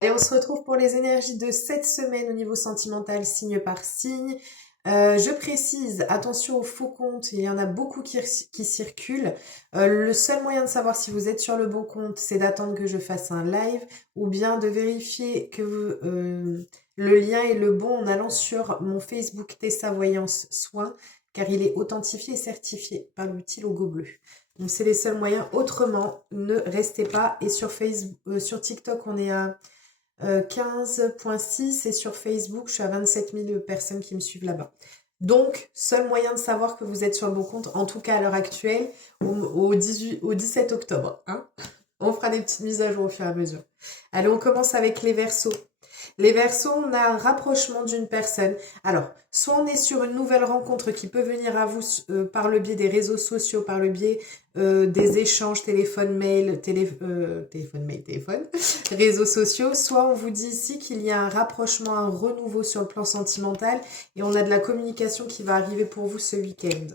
Et on se retrouve pour les énergies de cette semaine au niveau sentimental, signe par signe. Je précise, attention aux faux comptes, il y en a beaucoup qui circulent. Le seul moyen de savoir si vous êtes sur le bon compte, c'est d'attendre que je fasse un live ou bien de vérifier que le lien est le bon en allant sur mon Facebook Tessa Voyance Soin, car il est authentifié et certifié par le petit logo bleu. Donc c'est les seuls moyens. Autrement, ne restez pas. Et sur Facebook, sur TikTok, on est à 15,6 et sur Facebook, je suis à 27 000 personnes qui me suivent là-bas. Donc, seul moyen de savoir que vous êtes sur le bon compte, en tout cas à l'heure actuelle, au 17 octobre. Hein. On fera des petites mises à jour au fur et à mesure. Allez, on commence avec les Verseaux. Les Verseaux, on a un rapprochement d'une personne. Alors, soit on est sur une nouvelle rencontre qui peut venir à vous par le biais des réseaux sociaux, par le biais des échanges téléphone, réseaux sociaux, soit on vous dit ici qu'il y a un rapprochement, un renouveau sur le plan sentimental et on a de la communication qui va arriver pour vous ce week-end.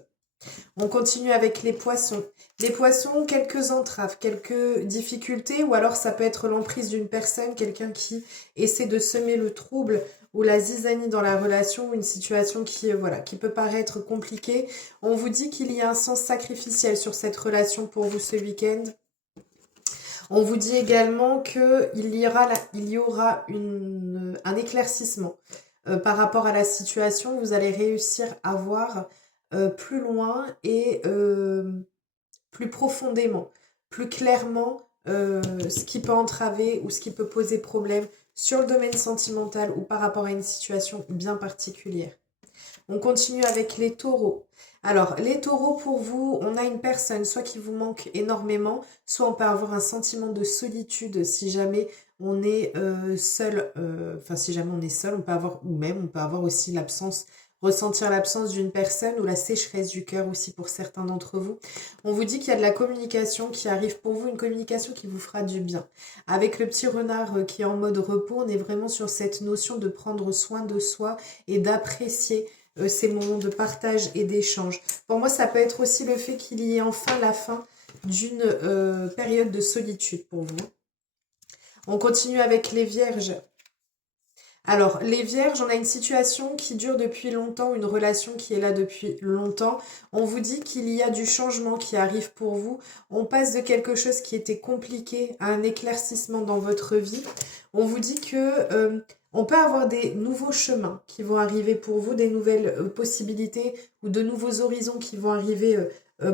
On continue avec les poissons. Les poissons, quelques entraves, quelques difficultés, ou alors ça peut être l'emprise d'une personne, quelqu'un qui essaie de semer le trouble ou la zizanie dans la relation, ou une situation qui peut paraître compliquée. On vous dit qu'il y a un sens sacrificiel sur cette relation pour vous ce week-end. On vous dit également qu'il y aura un éclaircissement par rapport à la situation. Vous allez réussir à voir plus loin et plus profondément, plus clairement ce qui peut entraver ou ce qui peut poser problème sur le domaine sentimental ou par rapport à une situation bien particulière. On continue avec les taureaux. Alors, les taureaux, pour vous, on a une personne soit qui vous manque énormément, soit on peut avoir un sentiment de solitude si jamais on est seul. Si jamais on est seul, on peut avoir, ou même on peut avoir aussi ressentir l'absence d'une personne ou la sécheresse du cœur aussi pour certains d'entre vous. On vous dit qu'il y a de la communication qui arrive pour vous, une communication qui vous fera du bien. Avec le petit renard qui est en mode repos, on est vraiment sur cette notion de prendre soin de soi et d'apprécier ces moments de partage et d'échange. Pour moi, ça peut être aussi le fait qu'il y ait enfin la fin d'une période de solitude pour vous. On continue avec les vierges. Alors, les vierges, on a une situation qui dure depuis longtemps, une relation qui est là depuis longtemps. On vous dit qu'il y a du changement qui arrive pour vous. On passe de quelque chose qui était compliqué à un éclaircissement dans votre vie. On vous dit que on peut avoir des nouveaux chemins qui vont arriver pour vous, des nouvelles possibilités ou de nouveaux horizons qui vont arriver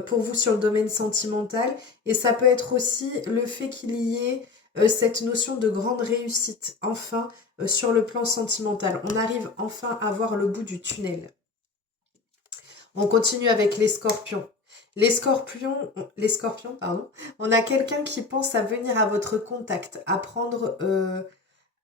pour vous sur le domaine sentimental. Et ça peut être aussi le fait qu'il y ait cette notion de grande réussite, enfin, sur le plan sentimental. On arrive enfin à voir le bout du tunnel. On continue avec les scorpions. Les scorpions, pardon. On a quelqu'un qui pense à venir à votre contact, à prendre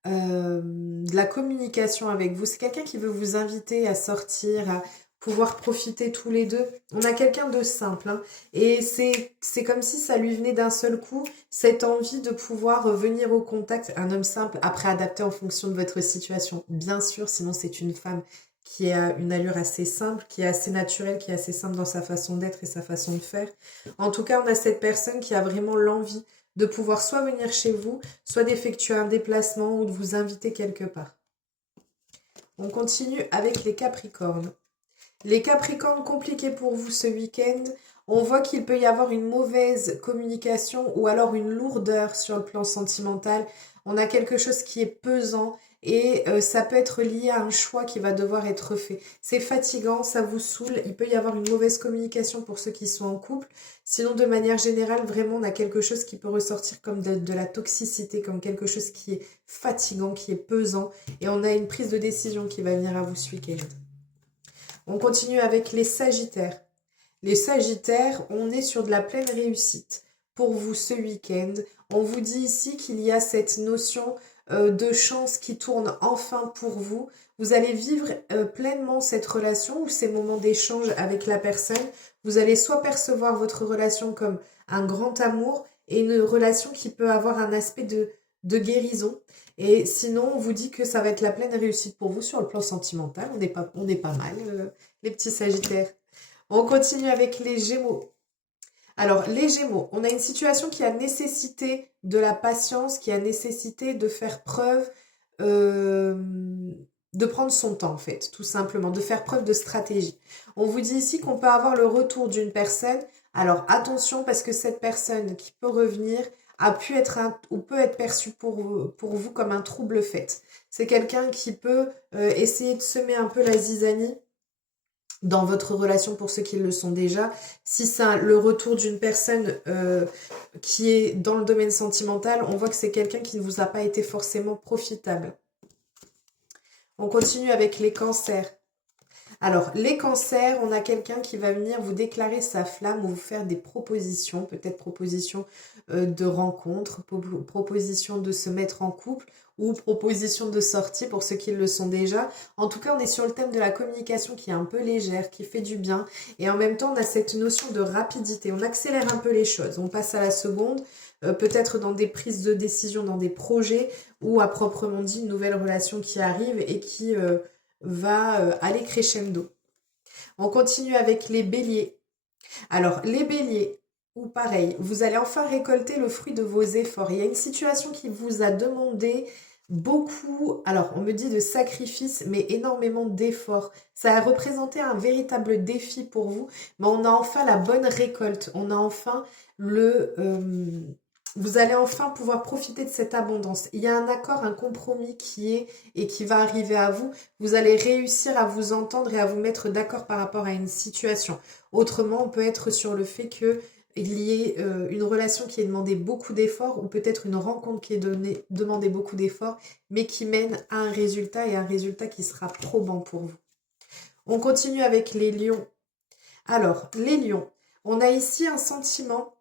de la communication avec vous. C'est quelqu'un qui veut vous inviter à sortir, à pouvoir profiter tous les deux. On a quelqu'un de simple, hein, et c'est comme si ça lui venait d'un seul coup, cette envie de pouvoir venir au contact. Un homme simple, après adapté en fonction de votre situation, bien sûr, sinon c'est une femme qui a une allure assez simple, qui est assez naturelle, qui est assez simple dans sa façon d'être et sa façon de faire. En tout cas, on a cette personne qui a vraiment l'envie de pouvoir soit venir chez vous, soit d'effectuer un déplacement ou de vous inviter quelque part. On continue avec les Capricornes. Les Capricornes, compliqués pour vous ce week-end. On voit qu'il peut y avoir une mauvaise communication ou alors une lourdeur sur le plan sentimental. On a quelque chose qui est pesant et ça peut être lié à un choix qui va devoir être fait. C'est fatigant, ça vous saoule, il peut y avoir une mauvaise communication pour ceux qui sont en couple. Sinon, de manière générale, vraiment, on a quelque chose qui peut ressortir comme de la toxicité, comme quelque chose qui est fatigant, qui est pesant. Et on a une prise de décision qui va venir à vous ce week-end. On continue avec les Sagittaires. Les Sagittaires, on est sur de la pleine réussite. Pour vous ce week-end, on vous dit ici qu'il y a cette notion de chance qui tourne enfin pour vous. Vous allez vivre pleinement cette relation ou ces moments d'échange avec la personne. Vous allez soit percevoir votre relation comme un grand amour et une relation qui peut avoir un aspect de guérison. Et sinon, on vous dit que ça va être la pleine réussite pour vous sur le plan sentimental. On est pas mal, les petits Sagittaires. On continue avec les Gémeaux. Alors, les Gémeaux, on a une situation qui a nécessité de la patience, qui a nécessité de faire preuve, euh, de prendre son temps en fait, tout simplement, de faire preuve de stratégie. On vous dit ici qu'on peut avoir le retour d'une personne. Alors, attention parce que cette personne qui peut revenir a pu être ou peut être perçue pour vous comme un trouble fait. C'est quelqu'un qui peut essayer de semer un peu la zizanie dans votre relation pour ceux qui le sont déjà. Si c'est le retour d'une personne qui est dans le domaine sentimental, on voit que c'est quelqu'un qui ne vous a pas été forcément profitable. On continue avec les cancers. Alors, les cancers, on a quelqu'un qui va venir vous déclarer sa flamme ou vous faire des propositions, peut-être propositions de rencontre, propositions de se mettre en couple ou propositions de sortie pour ceux qui le sont déjà. En tout cas, on est sur le thème de la communication qui est un peu légère, qui fait du bien. Et en même temps, on a cette notion de rapidité. On accélère un peu les choses. On passe à la seconde, peut-être dans des prises de décision, dans des projets ou à proprement dit une nouvelle relation qui arrive et qui va aller crescendo. On continue avec les béliers. Alors, les béliers, ou pareil, vous allez enfin récolter le fruit de vos efforts. Il y a une situation qui vous a demandé beaucoup, alors on me dit de sacrifices, mais énormément d'efforts. Ça a représenté un véritable défi pour vous, mais on a enfin la bonne récolte. On a enfin vous allez enfin pouvoir profiter de cette abondance. Il y a un accord, un compromis qui est et qui va arriver à vous. Vous allez réussir à vous entendre et à vous mettre d'accord par rapport à une situation. Autrement, on peut être sur le fait qu'il y ait une relation qui ait demandé beaucoup d'efforts ou peut-être une rencontre qui ait demandé beaucoup d'efforts, mais qui mène à un résultat et un résultat qui sera probant pour vous. On continue avec les lions. Alors, les lions, on a ici un sentiment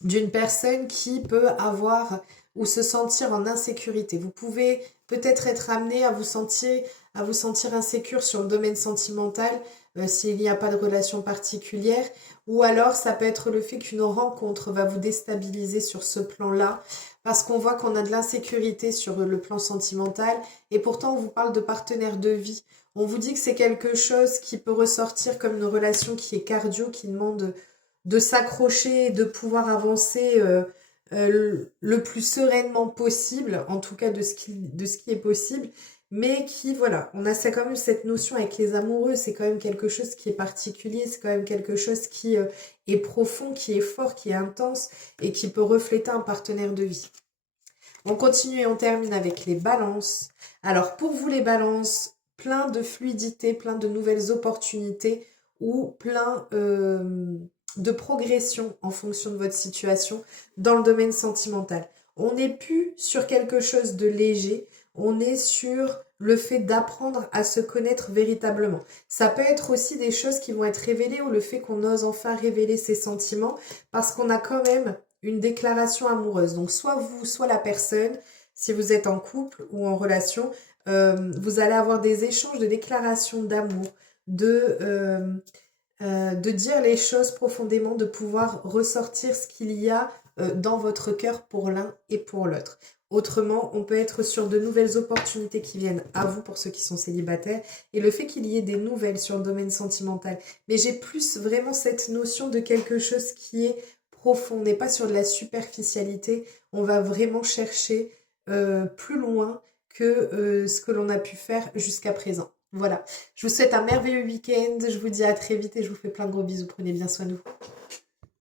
d'une personne qui peut avoir ou se sentir en insécurité. Vous pouvez peut-être être amené à vous sentir insécure sur le domaine sentimental s'il n'y a pas de relation particulière, ou alors ça peut être le fait qu'une rencontre va vous déstabiliser sur ce plan-là, parce qu'on voit qu'on a de l'insécurité sur le plan sentimental, et pourtant on vous parle de partenaire de vie. On vous dit que c'est quelque chose qui peut ressortir comme une relation qui est cardio, qui demande de s'accrocher et de pouvoir avancer le plus sereinement possible, en tout cas de ce qui est possible, mais qui, voilà, on a ça quand même cette notion avec les amoureux, c'est quand même quelque chose qui est particulier, c'est quand même quelque chose qui est profond, qui est fort, qui est intense et qui peut refléter un partenaire de vie. On continue et on termine avec les balances. Alors pour vous les balances, plein de fluidité, plein de nouvelles opportunités ou plein de progression en fonction de votre situation dans le domaine sentimental. On n'est plus sur quelque chose de léger, on est sur le fait d'apprendre à se connaître véritablement. Ça peut être aussi des choses qui vont être révélées ou le fait qu'on ose enfin révéler ses sentiments parce qu'on a quand même une déclaration amoureuse. Donc soit vous, soit la personne, si vous êtes en couple ou en relation, vous allez avoir des échanges de déclarations d'amour, de dire les choses profondément, de pouvoir ressortir ce qu'il y a dans votre cœur pour l'un et pour l'autre. Autrement, on peut être sur de nouvelles opportunités qui viennent à vous pour ceux qui sont célibataires et le fait qu'il y ait des nouvelles sur le domaine sentimental. Mais j'ai plus vraiment cette notion de quelque chose qui est profond, on n'est pas sur de la superficialité, on va vraiment chercher plus loin que ce que l'on a pu faire jusqu'à présent. Voilà, je vous souhaite un merveilleux week-end, je vous dis à très vite et je vous fais plein de gros bisous, prenez bien soin de vous.